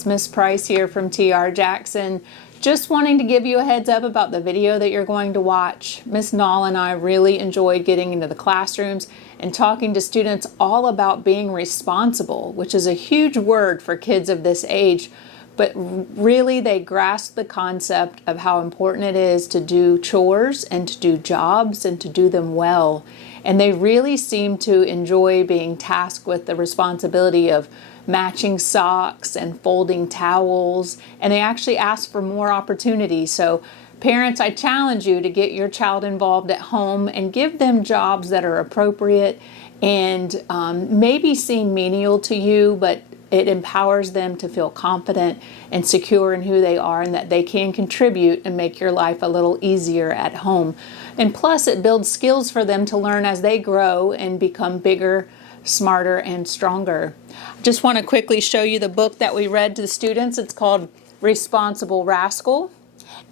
It's Miss Price here from TR Jackson. Just wanting to give you a heads up about the video that you're going to watch. Miss Nall and I really enjoyed getting into the classrooms and talking to students all about being responsible, which is a huge word for kids of this age. But really they grasp the concept of how important it is to do chores and to do jobs and to do them well. And they really seem to enjoy being tasked with the responsibility of matching socks and folding towels, and they actually ask for more opportunities. So parents, I challenge you to get your child involved at home and give them jobs that are appropriate and maybe seem menial to you, but it empowers them to feel confident and secure in who they are and that they can contribute and make your life a little easier at home. And plus, it builds skills for them to learn as they grow and become bigger, smarter, and stronger. I just want to quickly show you the book that we read to the students. It's called Responsible Rascal.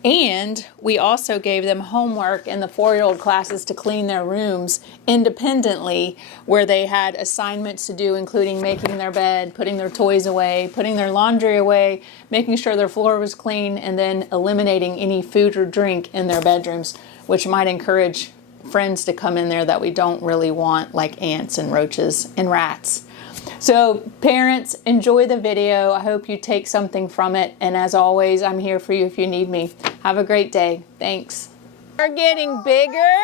And we also gave them homework in the 4-year-old classes to clean their rooms independently, where they had assignments to do, including making their bed, putting their toys away, putting their laundry away, making sure their floor was clean, and then eliminating any food or drink in their bedrooms, which might encourage friends to come in there that we don't really want, like ants and roaches and rats. So parents, enjoy the video. I hope you take something from it. And as always, I'm here for you if you need me. Have a great day. Thanks. You're getting bigger,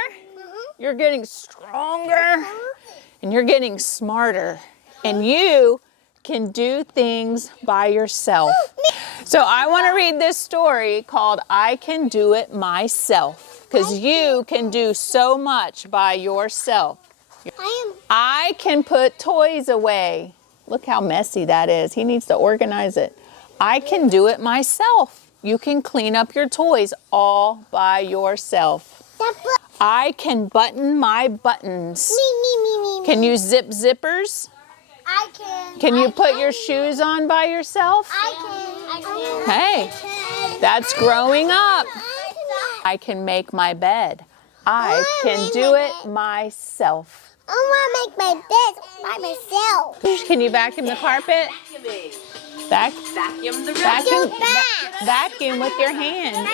you're getting stronger, and you're getting smarter. And you can do things by yourself. So I want to read this story called I Can Do It Myself, because you can do so much by yourself. I can put toys away. Look how messy that is. He needs to organize it. I can do it myself. You can clean up your toys all by yourself. I can button my buttons. Can you zip zippers? I can. Can you put your shoes on by yourself? I can. Hey, that's growing up. I can make my bed. I can do it myself. I want to make my bed by myself. Can you vacuum the carpet? Vacuum the Vacuum, vacuum with your hand.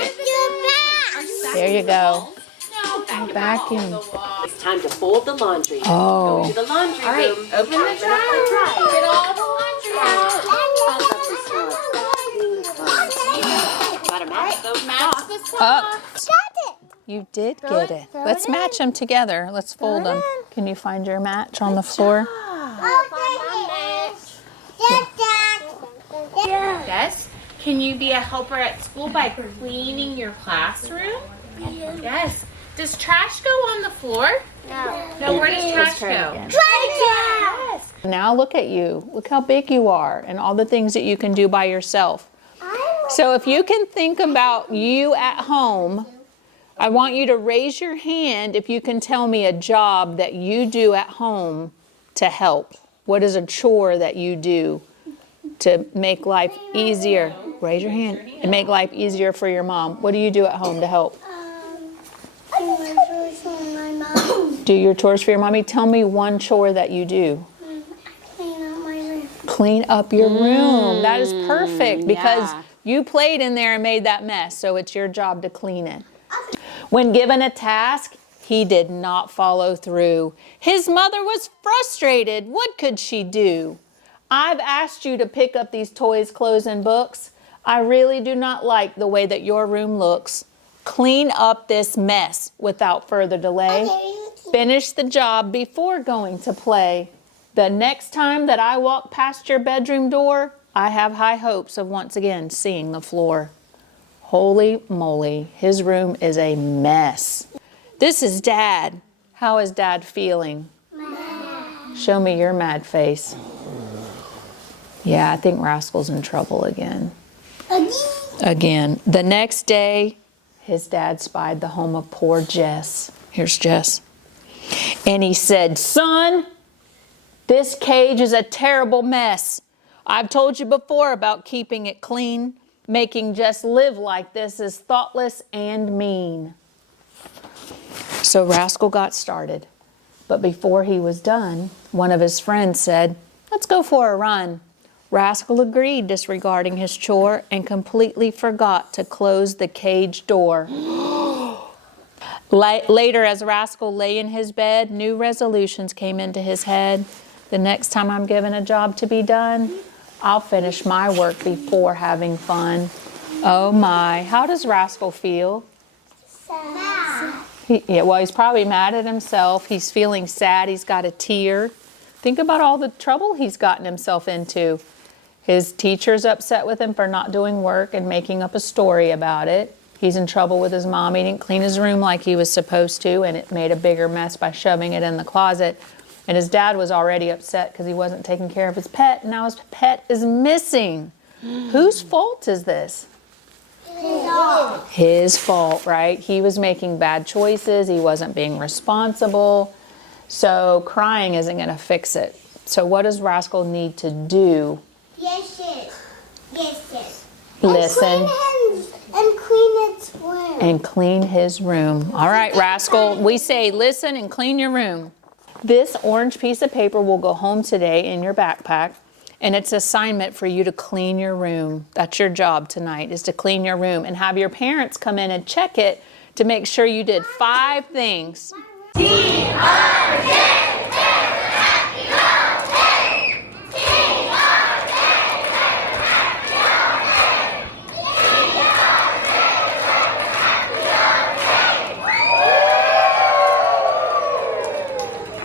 There you go. Vacuum. It's time to fold the laundry. Oh. Go to the laundry All right, room. open the dryer. Get all the laundry out. Gotta match those Match the socks. Up. Got it. You did get it. Let's match them together. Let's fold them. Can you find your match on the floor? Yes. Can you be a helper at school by cleaning your classroom? Yes. Does trash go on the floor? No, where does trash go? Yes. Now look at you. Look how big you are and all the things that you can do by yourself. So if you can think about you at home, I want you to raise your hand if you can tell me a job that you do at home to help. What is a chore that you do to make life easier? Raise your hand and make life easier for your mom. What do you do at home to help? I do my chores for my mom. Do your chores for your mommy. Tell me one chore that you do. Clean up my room. Clean up your room. That is perfect because yeah. you played in there and made that mess, so it's your job to clean it. When given a task, he did not follow through. His mother was frustrated. What could she do? I've asked you to pick up these toys, clothes, and books. I really do not like the way that your room looks. Clean up this mess without further delay. Finish the job before going to play. The next time that I walk past your bedroom door, I have high hopes of once again seeing the floor. Holy moly, his room is a mess. This is Dad. How is Dad feeling? Mad. Show me your mad face. Yeah, I think Rascal's in trouble again. Again. The next day, his dad spied the home of poor Jess. Here's Jess. And he said, "Son, this cage is a terrible mess. I've told you before about keeping it clean. Making Jess live like this is thoughtless and mean." So Rascal got started. But before he was done, one of his friends said, "Let's go for a run." Rascal agreed, disregarding his chore, and completely forgot to close the cage door. Later, as Rascal lay in his bed, new resolutions came into his head. The next time I'm given a job to be done, I'll finish my work before having fun. Oh my, how does Rascal feel? Sad. Well, he's probably mad at himself. He's feeling sad. He's got a tear. Think about all the trouble he's gotten himself into. His teacher's upset with him for not doing work and making up a story about it. He's in trouble with his mom. He didn't clean his room like he was supposed to, and it made a bigger mess by shoving it in the closet. And his dad was already upset because he wasn't taking care of his pet, and now his pet is missing. Whose fault is this? His fault, right? He was making bad choices. He wasn't being responsible. So crying isn't going to fix it. So what does Rascal need to do? Yes, yes. Listen. And clean its room. And clean his room. All right, Rascal, we say listen and clean your room. This orange piece of paper will go home today in your backpack, and it's an assignment for you to clean your room. That's your job tonight, is to clean your room, and have your parents come in and check it to make sure you did 5 things. TRJ!